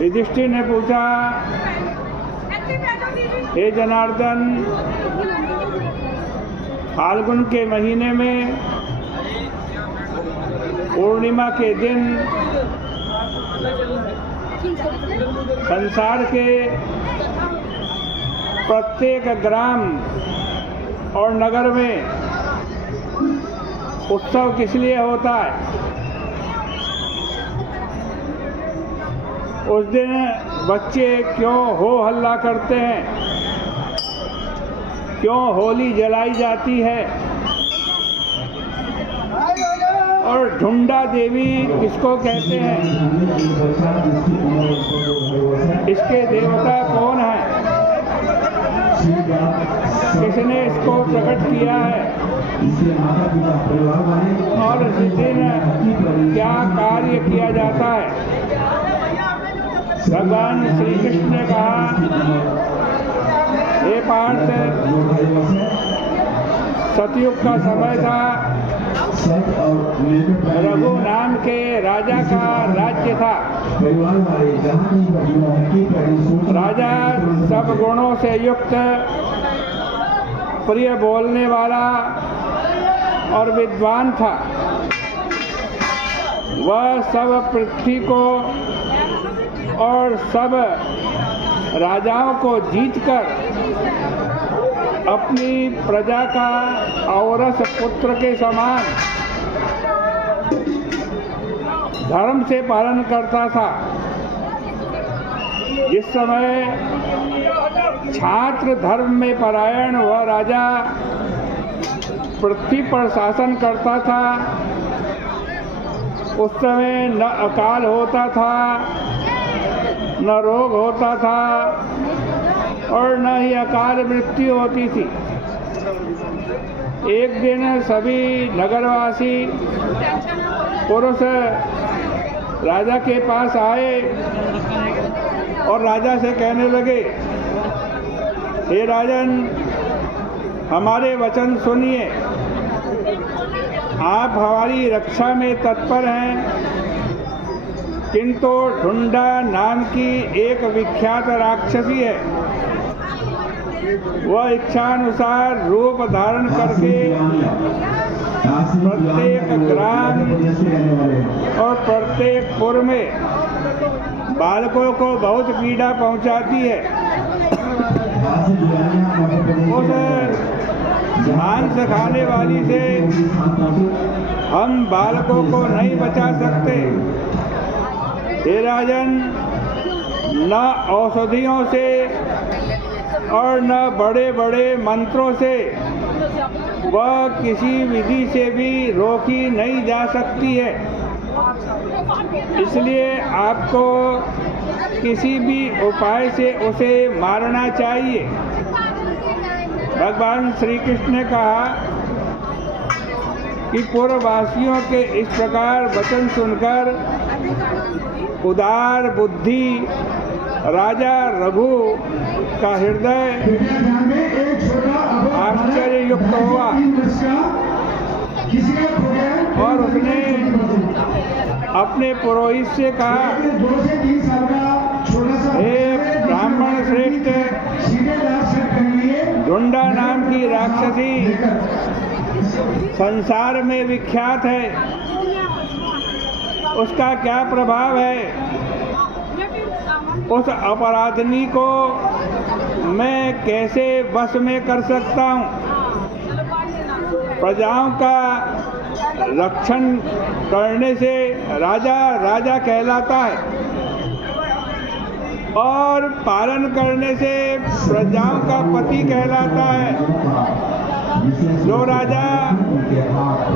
युधिष्ठिर ने पूछा, हे जनार्दन, फाल्गुन के महीने में पूर्णिमा के दिन संसार के प्रत्येक ग्राम और नगर में उत्सव किस लिए होता है? उस दिन बच्चे क्यों हो हल्ला करते हैं? क्यों होली जलाई जाती है? और ढूंढा देवी किसको कहते हैं? इसके देवता कौन है? किसने इसको प्रकट किया है? और इस दिन क्या कार्य किया जाता है? भगवान श्री कृष्ण ने कहा, हे पार्थ, सतयुग का समय था। रघु नाम के राजा का राज्य था। राजा सब गुणों से युक्त, प्रिय बोलने वाला और विद्वान था। वह सब पृथ्वी को और सब राजाओं को जीतकर अपनी प्रजा का औरस पुत्र के समान धर्म से पालन करता था। जिस समय छात्र धर्म में परायण वह राजा पृथ्वी पर शासन करता था, उस समय न अकाल होता था, न रोग होता था और न ही अकाल मृत्यु होती थी। एक दिन सभी नगरवासी पुरुष राजा के पास आए और राजा से कहने लगे, हे राजन, हमारे वचन सुनिए। आप हमारी रक्षा में तत्पर हैं, किंतु ढूंढा नाम की एक विख्यात राक्षसी है। वह इच्छानुसार रूप धारण करके प्रत्येक ग्राम और प्रत्येक पुर में बालकों को बहुत पीड़ा पहुंचाती है। उस मांस खाने वाली से हम बालकों को नहीं बचा सकते। हे राजन, न औषधियों से और न बड़े बड़े मंत्रों से वह किसी विधि से भी रोकी नहीं जा सकती है। इसलिए आपको किसी भी उपाय से उसे मारना चाहिए। भगवान श्री कृष्ण ने कहा कि पूर्ववासियों के इस प्रकार वचन सुनकर उदार बुद्धि राजा रघु का हृदय आश्चर्य युक्त हुआ और उसने अपने पुरोहित से कहा, हे ब्राह्मण श्रेष्ठ, ढूंढा नाम की राक्षसी संसार में विख्यात है। उसका क्या प्रभाव है? उस अपराधिनी को मैं कैसे वश में कर सकता हूँ? प्रजाओं का रक्षण करने से राजा राजा कहलाता है और पालन करने से प्रजाओं का पति कहलाता है। जो राजा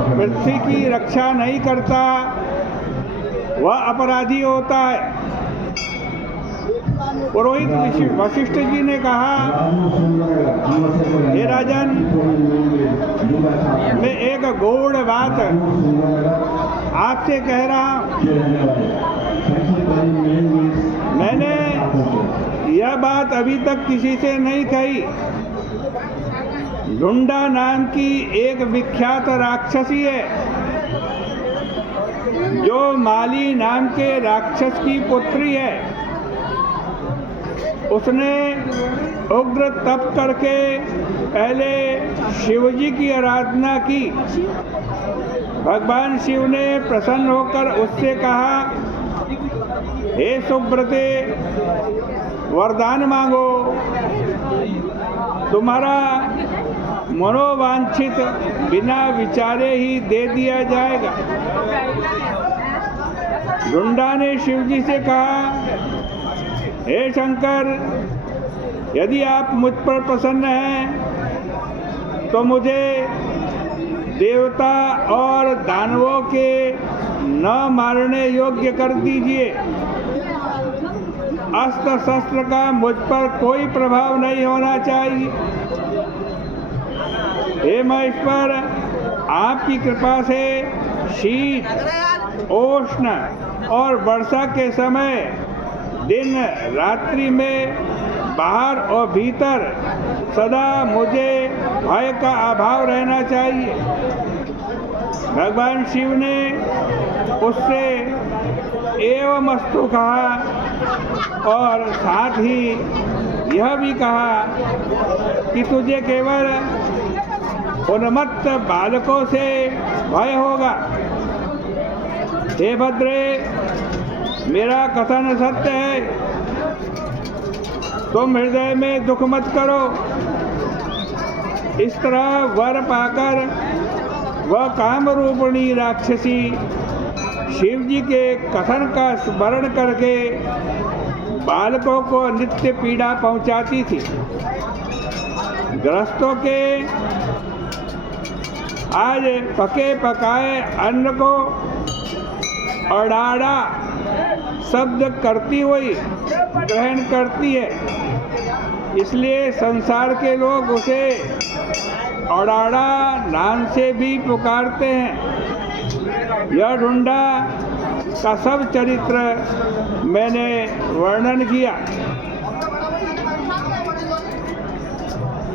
पृथ्वी की रक्षा नहीं करता वह अपराधी होता है। पुरोहित वशिष्ठ जी ने कहा, हे राजन, मैं एक गूढ़ बात आपसे कह रहा हूँ। मैंने यह बात अभी तक किसी से नहीं कही। ढूंढा नाम की एक विख्यात राक्षसी है जो माली नाम के राक्षस की पुत्री है। उसने उग्र तप करके पहले शिवजी की आराधना की। भगवान शिव ने प्रसन्न होकर उससे कहा, हे सुब्रते, वरदान मांगो, तुम्हारा मनोवांछित बिना विचारे ही दे दिया जाएगा। ढूंढा ने शिवजी से कहा, हे शंकर, यदि आप मुझ पर प्रसन्न हैं तो मुझे देवता और दानवों के न मारने योग्य कर दीजिए। अस्त्र शस्त्र का मुझ पर कोई प्रभाव नहीं होना चाहिए। हे महेश्वर, आपकी कृपा से शीत, उष्ण और वर्षा के समय, दिन रात्रि में, बाहर और भीतर सदा मुझे भय का अभाव रहना चाहिए। भगवान शिव ने उससे एवमस्तु कहा और साथ ही यह भी कहा कि तुझे केवल उन्मत्त बालकों से भय होगा। हे भद्रे, मेरा कथन सत्य है, तुम हृदय में दुख मत करो। इस तरह वर पाकर वह कामरूपिणी राक्षसी शिवजी के कथन का स्मरण करके बालकों को नित्य पीड़ा पहुंचाती थी। गृहस्थों के आज पके पकाए अन्न को अड़ाड़ा शब्द करती हुई ग्रहण करती है, इसलिए संसार के लोग उसे अड़ाड़ा नाम से भी पुकारते हैं। यह ढूंढा का सब चरित्र मैंने वर्णन किया।